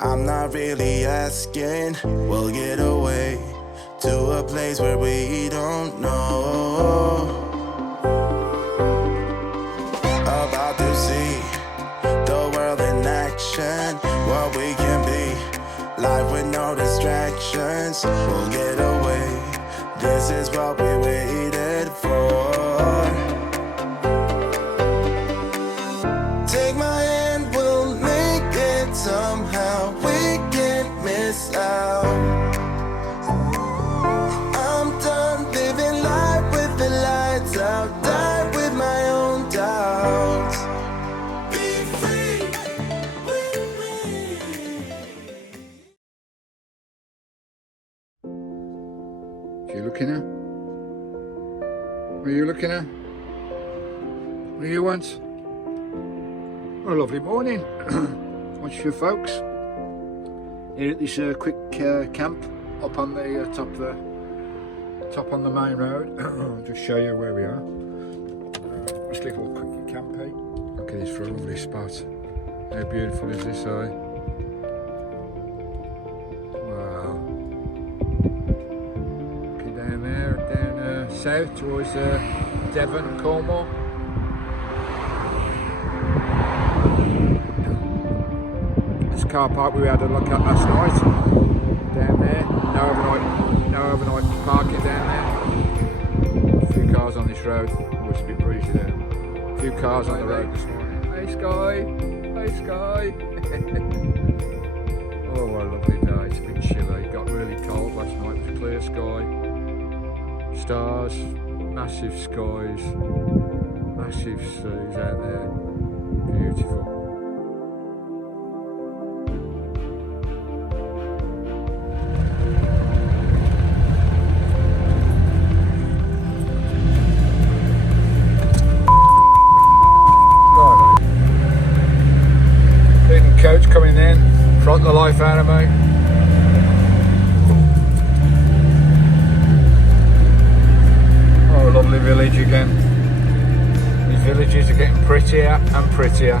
I'm not really asking. We'll get away to a place where we don't know. About to see the world in action, what we can be. Life with no distractions. We'll get away. This is what we waited for. Take my hand, we'll make it somehow. We can't miss out. I'm done living life with the lights out. Die with my own doubts. Be free with me. What are you looking at? What are you looking at? What do you want? What a lovely morning. What's your folks? Here at this quick camp up on the top on the main road. I'll just show you where we are. This little quick camp here. Look at this for a lovely spot. How beautiful is this, eh? Wow. Looking down there, down south towards Devon and Cornwall. This car park we had a look at last night. Down there, no overnight parking down there. A few cars on this road. Oh, it's a bit breezy there. A few cars on the road this morning. Hey Skye, hey Skye. Oh, what a lovely day. It's a bit chilly. It got really cold last night. It was a clear sky, stars, massive skies, massive seas out there. Beautiful. Coach coming in, front the life out of me. Oh, lovely village again. These villages are getting prettier and prettier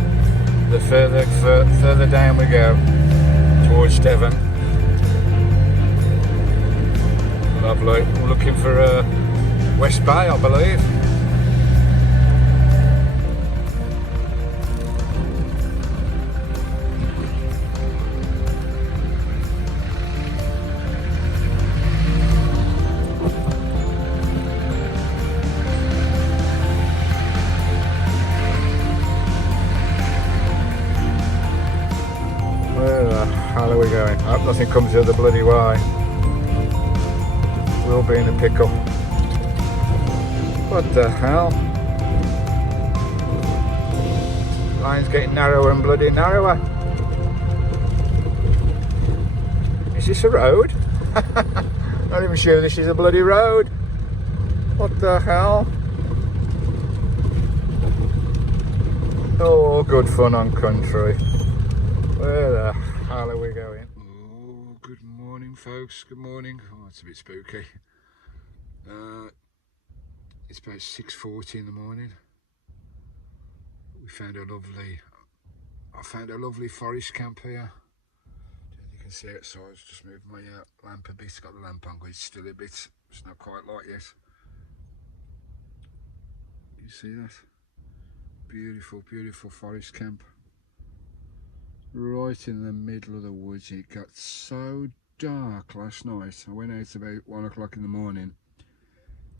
the further down we go towards Devon. Lovely. We're looking for West Bay, I believe. How are we going? I hope nothing comes the other bloody way. We'll be in a pickle. What the hell? Line's getting narrower and bloody narrower. Is this a road? Not even sure this is a bloody road. What the hell? Oh, all good fun on country. Where the hell are we going? Oh, good morning folks, good morning. Oh, it's a bit spooky. It's about 6:40 in the morning. I found a lovely forest camp here. You can see outside, I've just moved my lamp a bit. Got the lamp on, but it's still a bit, it's not quite light yet. You see that? Beautiful, beautiful forest camp. Right in the middle of the woods. It got so dark last night. I went out about 1 o'clock in the morning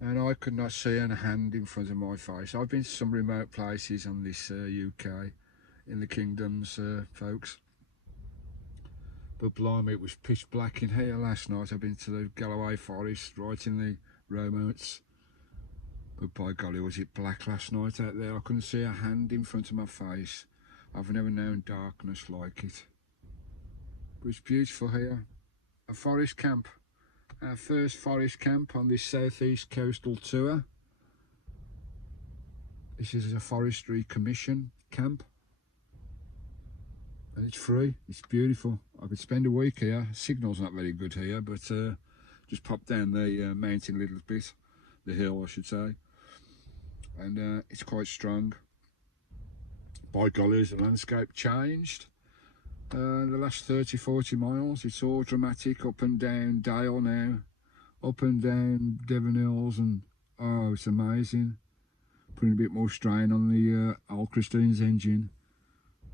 and I could not see a hand in front of my face. I've been to some remote places on this UK, in the kingdoms, folks, but blimey, it was pitch black in here last night. I've been to the Galloway Forest, right in the Romance, but by golly was it black last night out there. I couldn't see a hand in front of my face. I've never known darkness like it. But it's beautiful here. A forest camp. Our first forest camp on this southeast coastal tour. This is a forestry commission camp. And it's free. It's beautiful. I could spend a week here. Signal's not very good here, but just pop down the mountain a little bit. The hill, I should say. And it's quite strong. By golly, has the landscape changed? The last 30-40 miles, it's all dramatic, up and down Dale now, up and down Devon Hills, and oh, it's amazing. Putting a bit more strain on the old Christine's engine.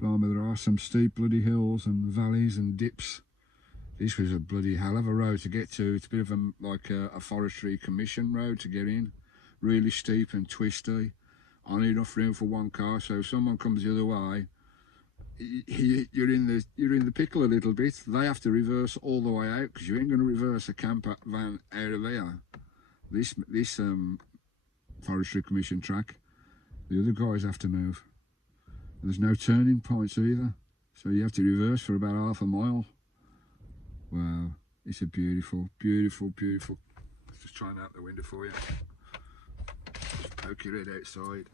Blimey, there are some steep bloody hills and valleys and dips. This was a bloody hell of a road to get to. It's a bit of a forestry commission road to get in. Really steep and twisty. Only enough room for one car, so if someone comes the other way, you're in the pickle a little bit. They have to reverse all the way out, because you ain't going to reverse a camper van out of there. This forestry commission track, the other guys have to move. There's no turning points either, so you have to reverse for about half a mile. Wow, it's a beautiful, beautiful, beautiful. Let's just try and out the window for you. Just poke your head outside.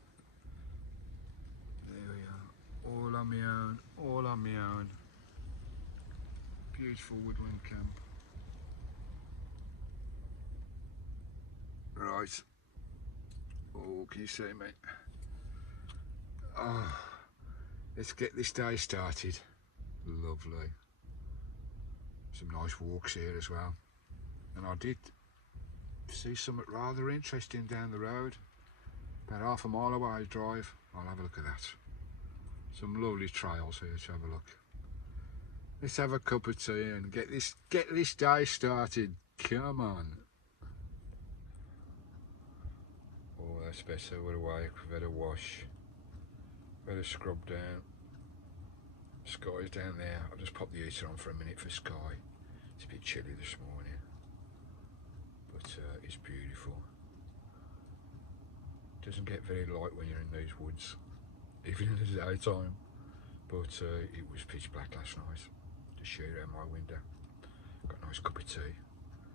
There we are, all on my own, all on my own. Beautiful woodland camp. Right. Oh, can you see me? Oh, let's get this day started. Lovely. Some nice walks here as well. And I did see something rather interesting down the road. About half a mile away drive. I'll have a look at that. Some lovely trails here to have a look. Let's have a cup of tea and get this day started. Come on. Oh, that's better. What a wake. Better wash. Better scrub down. Skye's down there. I'll just pop the heater on for a minute for Skye. It's a bit chilly this morning, but it's beautiful. Doesn't get very light when you're in these woods, even in the daytime. But it was pitch black last night. Just show you around my window. Got a nice cup of tea.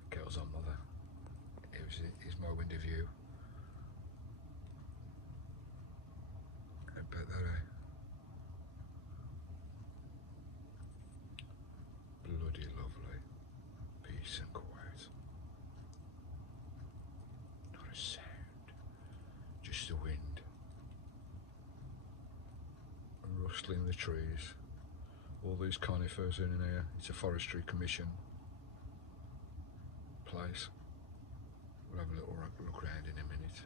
Girls on mother. Here's my window view. I bet that. Bloody lovely. Peace and quiet. Not a sound. Just the wind. Rustling the trees. All these conifers in here. It's a forestry commission place. We'll have a little look around in a minute.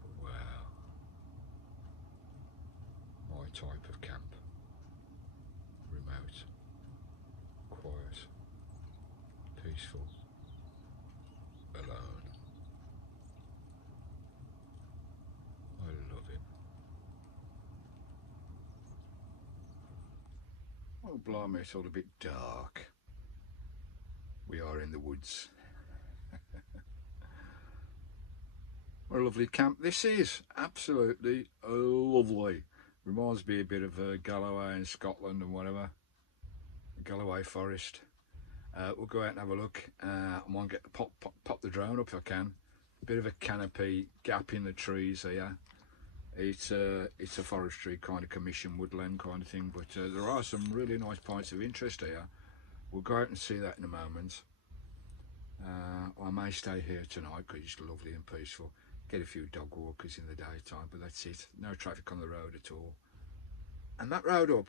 But wow. My type of camp. Remote. Quiet, peaceful, alone. I love him. Oh blimey, it's all a bit dark. We are in the woods. What a lovely camp this is. Absolutely lovely. Reminds me a bit of Galloway in Scotland and whatever. Galloway Forest. We'll go out and have a look. I might get pop the drone up if I can. A bit of a canopy gap in the trees here. It's a forestry kind of commission woodland kind of thing, but there are some really nice points of interest here. We'll go out and see that in a moment. I may stay here tonight because it's lovely and peaceful. Get a few dog walkers in the daytime, but that's it. No traffic on the road at all. And that road up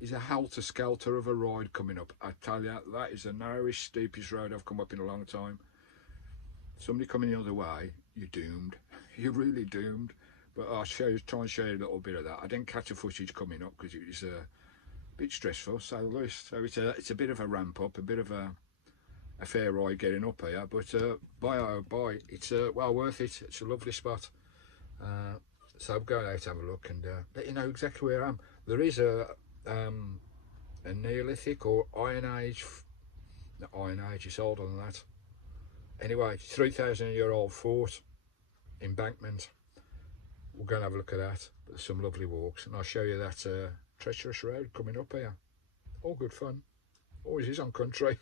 is a helter-skelter of a ride coming up. I tell you, that is the narrowest, steepest road I've come up in a long time. Somebody coming the other way, you're doomed. You're really doomed. But I'll try and show you a little bit of that. I didn't catch a footage coming up because it was a bit stressful, so it's a bit of a ramp up, a bit of a fair ride getting up here. But bye, it's well worth it. It's a lovely spot. So I'm going out to have a look and let you know exactly where I am. There is a Neolithic or Iron Age, not Iron Age, it's older than that. Anyway, 3,000-year-old fort, embankment. We'll go and have a look at that. But there's some lovely walks, and I'll show you that treacherous road coming up here. All good fun. Always is on country.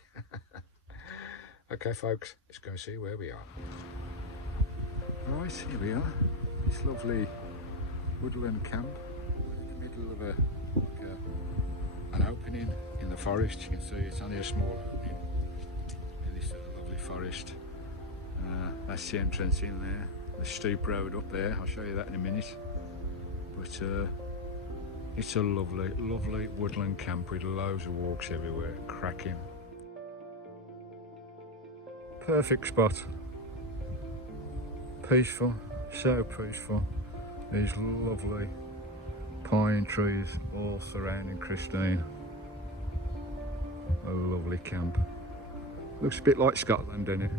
Okay, folks, let's go and see where we are. Right, here we are. This lovely woodland camp in the middle of an opening in the forest. You can see it's only a small opening in this lovely forest. That's the entrance in there. The steep road up there. I'll show you that in a minute. But It's a lovely, lovely woodland camp with loads of walks everywhere, cracking. Perfect spot. Peaceful, so peaceful. These lovely pine trees all surrounding Christine. A lovely camp. Looks a bit like Scotland, doesn't it?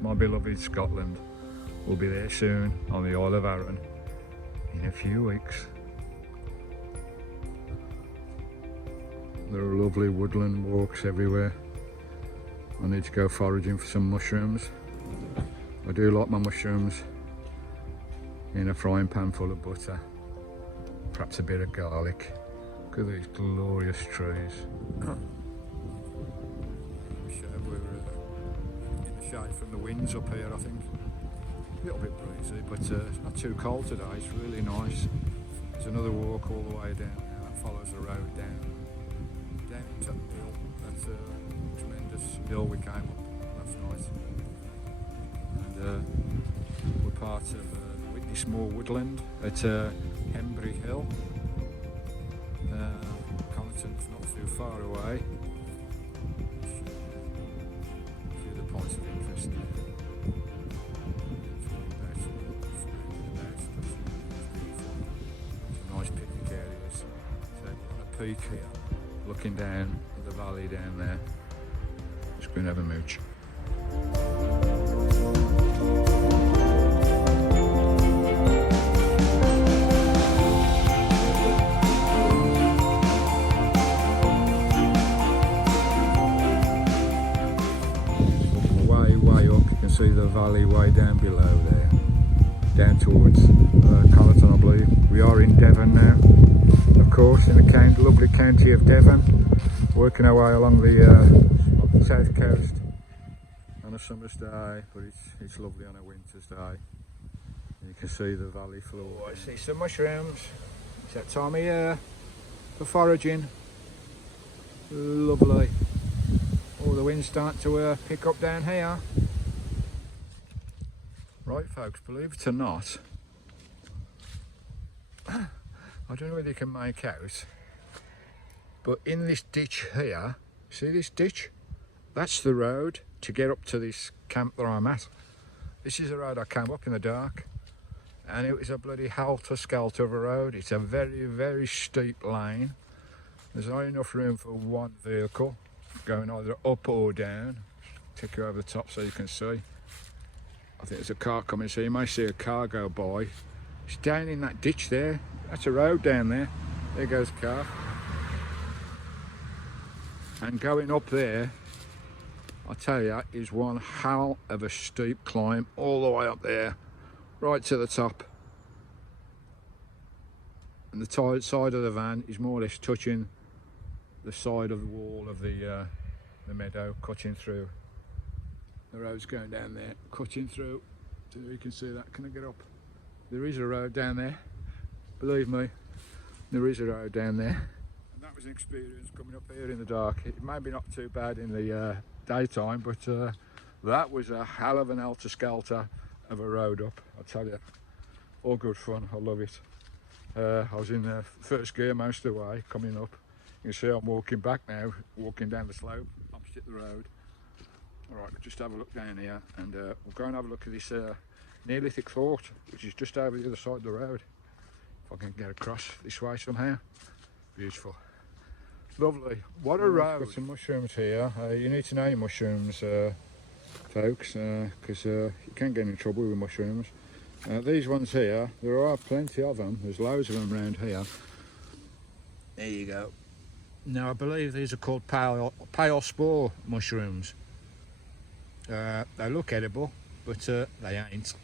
My beloved Scotland. We'll be there soon on the Isle of Arran in a few weeks. There are lovely woodland walks everywhere. I need to go foraging for some mushrooms. I do like my mushrooms in a frying pan full of butter. Perhaps a bit of garlic. Look at these glorious trees. We're in the shade from the winds up here, I think. A little bit breezy, but it's not too cold today. It's really nice. There's another walk all the way down now that follows the road down to the hill. That's a tremendous hill we came up. That's nice. And we're part of the Whitney Small Woodland at Hembury Hill. Connaughton's not too far away. A few of the points of interest there. Some nice picnic areas. So on a peak here, looking down at the valley down there. Just going to have a mooch. Way up, you can see the valley way down below there, down towards Connaughton, I believe. We are in Devon now, of course, in the lovely county of Devon, working our way along the south coast on a summer's day, but it's lovely on a winter's day. You can see the valley floor. Oh, I see some mushrooms. It's that time of year for foraging. Lovely. Oh, the wind's starting to pick up down here. Right folks, believe it or not, I don't know whether you can make out, but in this ditch here, see this ditch? That's the road to get up to this camp that I'm at. This is the road I came up in the dark, and it was a bloody helter-skelter of a road. It's a very, very steep lane. There's not enough room for one vehicle going either up or down. Take you over the top so you can see. I think there's a car coming, so you may see a car go by. It's down in that ditch there. That's a road down there. There goes the car. And going up there, I tell you, is one hell of a steep climb all the way up there, right to the top. And the side of the van is more or less touching the side of the wall of the meadow, cutting through. The road's going down there, cutting through. So you can see that. Can I get up? There is a road down there. Believe me, there is a road down there. And that was an experience coming up here in the dark. It may be not too bad in the daytime, but that was a hell of an helter-skelter of a road up. I tell you, all good fun. I love it. I was in first gear most of the way coming up. You can see I'm walking back now, walking down the slope opposite the road. Alright, we'll just have a look down here, and we'll go and have a look at this Neolithic fort, which is just over the other side of the road. If I can get across this way somehow. Beautiful. Lovely. What a road. Got some mushrooms here. You need to know your mushrooms, folks, because you can get in trouble with mushrooms. These ones here, there are plenty of them. There's loads of them around here. There you go. Now I believe these are called pale spore mushrooms. They look edible, but they ain't.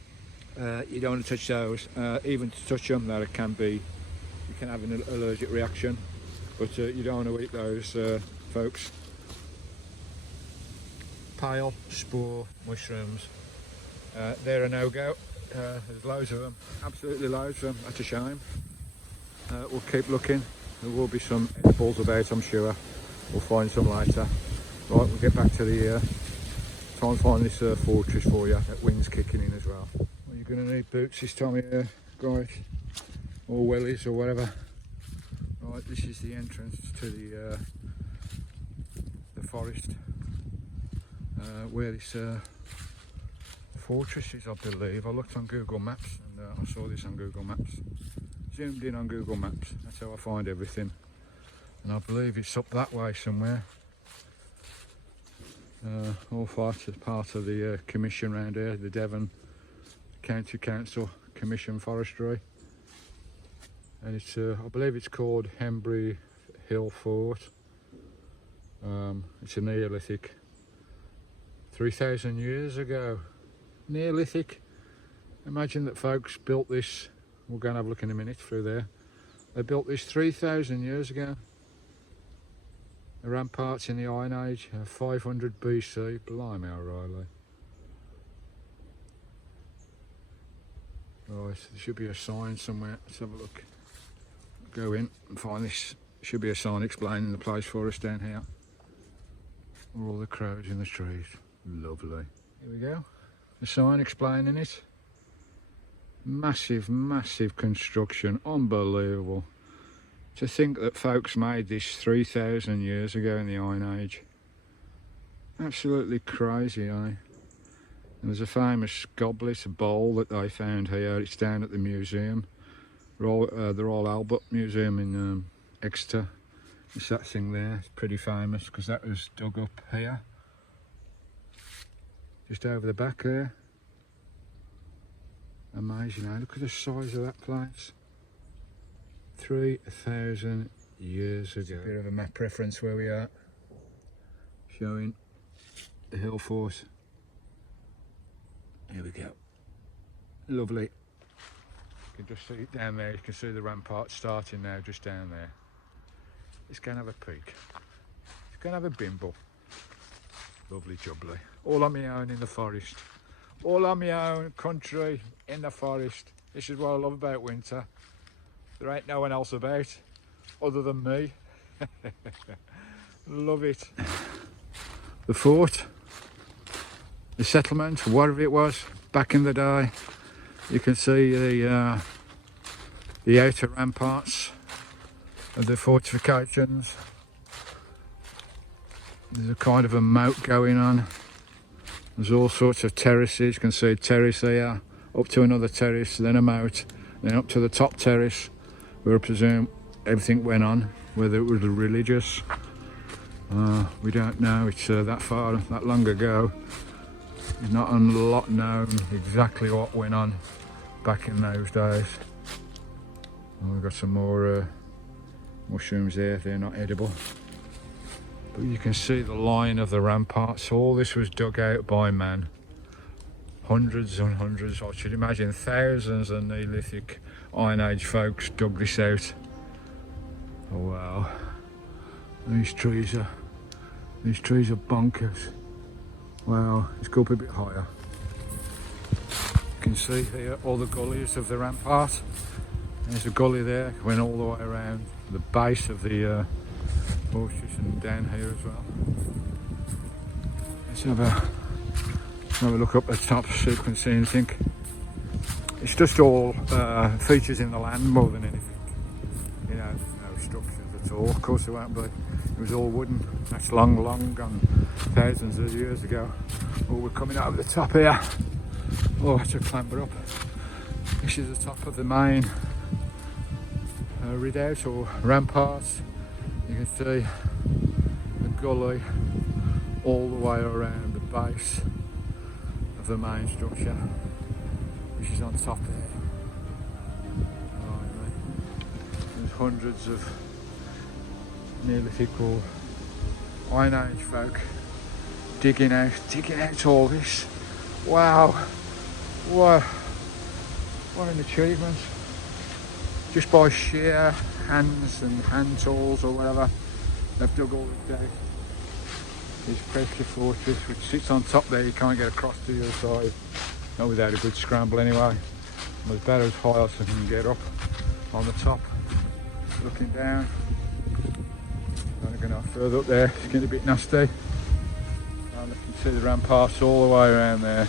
You don't want to touch those. Even to touch them, you can have an allergic reaction. But you don't want to eat those, folks. Pale spore mushrooms. They're a no-go. There's loads of them, absolutely loads of them. That's a shame. We'll keep looking. There will be some edibles about, I'm sure. We'll find some later. Right, we'll get back to the try and find this fortress for you. That wind's kicking in as well. Well, you're going to need boots this time of year, guys, or wellies or whatever. Right, Right, this is the entrance to the forest where this fortress is, I believe. I looked on Google Maps and I saw this on Google Maps. Zoomed in on Google Maps, that's how I find everything. And I believe it's up that way somewhere. All part of the commission round here, the Devon County Council Commission Forestry. And it's, I believe it's called Hembury Hill Fort. It's a Neolithic, 3,000 years ago. Neolithic. Imagine that folks built this. We'll go and have a look in a minute through there. They built this 3,000 years ago. The ramparts in the Iron Age, 500 BC. Blimey O'Reilly. Right, there should be a sign somewhere. Let's have a look. Go in and find this. Should be a sign explaining the place for us down here. All the crows in the trees. Lovely. Here we go. A sign explaining it. Massive, massive construction. Unbelievable. To think that folks made this 3,000 years ago in the Iron Age. Absolutely crazy, eh? And there's a famous goblet, a bowl that they found here. It's down at the museum. The Royal Albert Museum in Exeter. It's that thing there. It's pretty famous because that was dug up here. Just over the back there. Amazing, eh? Look at the size of that place. 3,000 years ago. A bit of a map reference where we are. Showing the hill fort. Here we go. Lovely. You can just see it down there. You can see the rampart starting now, just down there. Let's go and have a peek. Let's go and have a bimble. Lovely jubbly. All on my own in the forest. All on my own, country, in the forest. This is what I love about winter. There ain't no one else about, other than me. Love it. The fort, the settlement, whatever it was, back in the day. You can see the outer ramparts of the fortifications. There's a kind of a moat going on. There's all sorts of terraces. You can see a terrace here, up to another terrace, then a moat, then up to the top terrace, where I presume everything went on, whether it was religious. We don't know. It's that far, that long ago. It's not a lot known exactly what went on back in those days. We've got some more mushrooms there. They're not edible. But you can see the line of the ramparts. All this was dug out by man. Hundreds and hundreds, I should imagine thousands of Neolithic Iron Age folks dug this out. Oh wow. These trees are bonkers. Wow, let's go up a bit higher. You can see here all the gullies of the rampart. There's a gully there, went all the way around the base of the fortress and down here as well. Let's have a look up the top, see if we can see anything. It's just all features in the land more than anything. You know, no structures at all. Of course there won't be. It was all wooden. That's long gone, thousands of years ago. Oh, we're coming over the top here. Oh, to clamber up. This is the top of the main redoubt or ramparts. You can see the gully all the way around the base of the main structure, which is on top there. There's hundreds of Neolithic or Iron Age folk digging out all this. Wow, what an achievement! Just by sheer hands and hand tools or whatever, they've dug all this out. This pressure fortress which sits on top there, you can't get across to the other side. Not without a good scramble anyway. But about as high as I can get up on the top. Looking down. I'm going to further up there, it's getting a bit nasty. And you can see the ramparts all the way around there.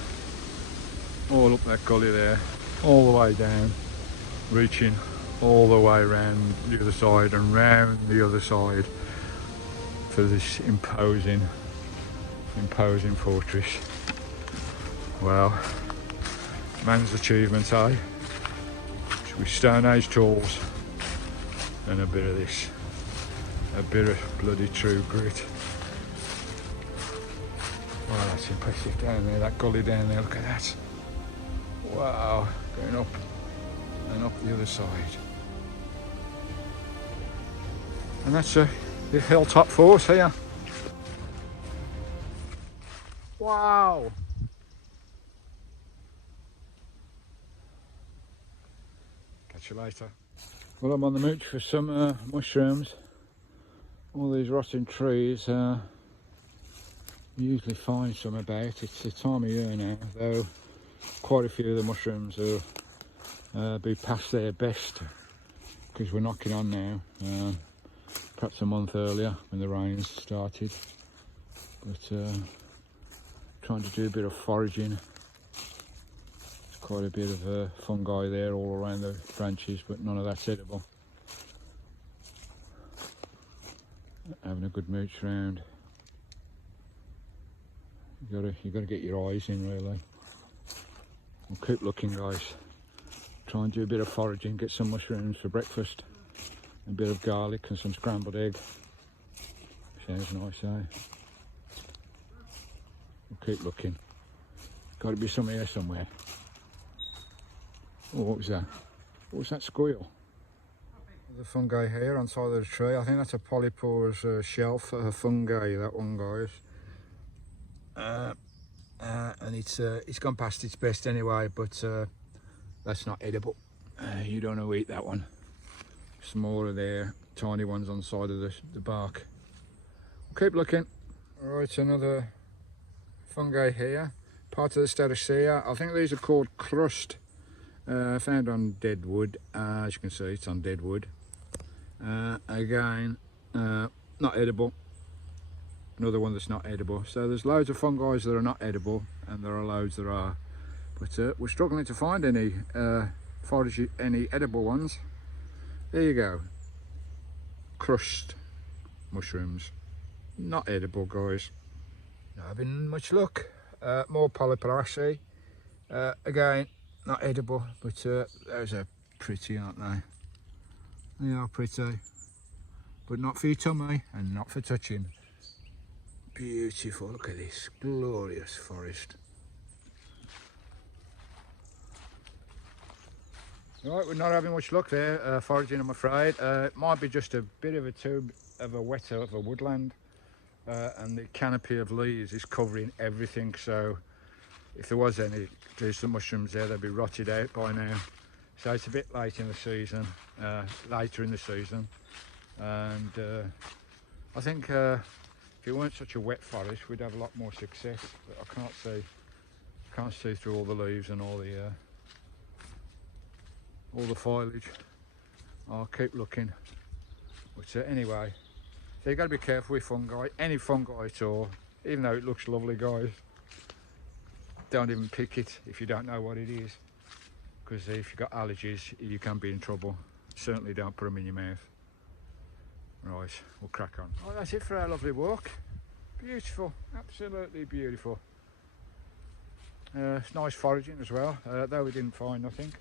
All up that gully there. All the way down. Reaching all the way around the other side and round the other side for this imposing fortress. Well, man's achievement, eh? With Stone Age tools and a bit of this, a bit of bloody true grit. Wow, that's impressive down there, that gully down there, look at that. Wow, going up and up the other side. And that's the hilltop force here. Wow. Catch you later. Well, I'm on the mooch for some mushrooms. All these rotting trees, you usually find some about. It's the time of year now, though quite a few of the mushrooms will be past their best because we're knocking on now. Perhaps a month earlier when the rains started. But trying to do a bit of foraging. There's quite a bit of fungi there all around the branches, but none of that's edible. Having a good mooch round. You gotta get your eyes in, really. We'll keep looking, guys. Try and do a bit of foraging, get some mushrooms for breakfast, a bit of garlic and some scrambled egg. Sounds nice, eh? We'll keep looking. Got to be some here somewhere. Oh, what was that? What was that squeal? The fungi here on the side of the tree. I think that's a polypores shelf fungi, that one, guys. And it's gone past its best anyway, but that's not edible. You don't want to eat that one. Smaller there, tiny ones on the side of the bark. Keep looking. Right, another fungi here, part of the Staudicia. I think these are called crust. Found on dead wood. As you can see, it's on dead wood. Again, not edible. Another one that's not edible. So there's loads of fungi that are not edible, and there are loads that are. But we're struggling to find any edible ones. There you go. Crushed mushrooms. Not edible, guys. Not having much luck. More polyporacea. Again, not edible, but those are pretty, aren't they? They are pretty. But not for your tummy and not for touching. Beautiful. Look at this glorious forest. Right, we're not having much luck there, foraging, I'm afraid. It might be just a bit of a tube of a wetter of a woodland, and the canopy of leaves is covering everything, so if there was any decent mushrooms there, they'd be rotted out by now. So it's a bit late in the season, later in the season, and I think if it weren't such a wet forest, we'd have a lot more success, but I can't see through all the leaves and all the foliage. I'll keep looking. But anyway, so you've got to be careful with fungi, any fungi at all, even though it looks lovely, guys. Don't even pick it if you don't know what it is, because if you've got allergies, you can be in trouble. Certainly don't put them in your mouth. Right, we'll crack on. Well, that's it for our lovely walk. Beautiful, absolutely beautiful. It's nice foraging as well, though we didn't find nothing.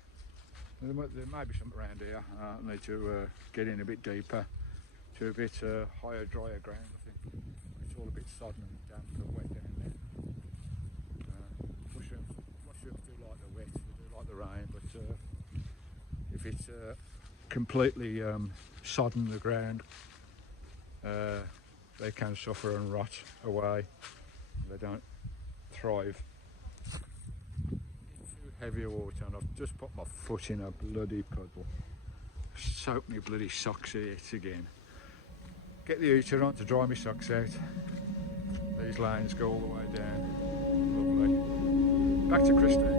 There may be something around here. I need to get in a bit deeper to a bit higher, drier ground. I think it's all a bit sodden and damp and wet down there. Mushrooms do like the wet, they do like the rain, but if it's completely sodden the ground, they can suffer and rot away. They don't thrive. Heavier water, and I've just put my foot in a bloody puddle. Soak me bloody socks here again. Get the heater on to dry my socks out. These lanes go all the way down. Lovely. Back to Christine.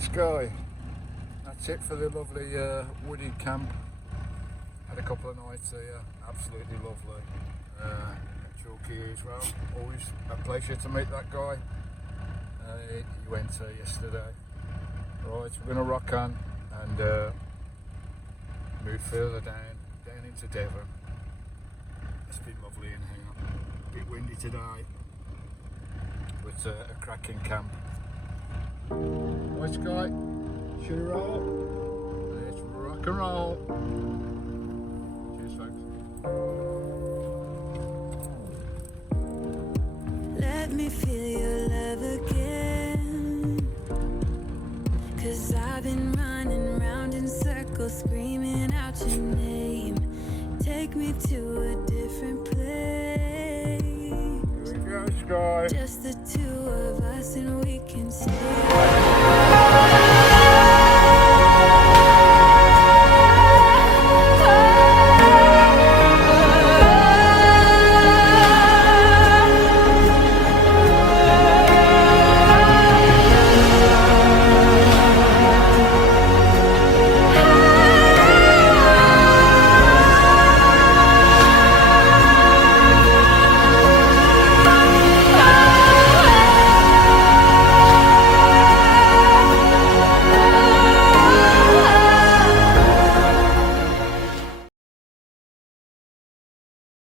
Skye. That's it for the lovely wooded camp. Had a couple of nights here, absolutely lovely. Chalky as well, always a pleasure to meet that guy. He went yesterday. Right, we're going to rock on and move further down into Devon. It's been lovely in here. A bit windy today, but a cracking camp. Right, Skye, should we roll? Let's rock and roll. Cheers, folks. Let me feel your love again, 'cause I've been running round in circles screaming out your name. Take me to a different place. Here we go, Skye. Just the two of us and we can stay.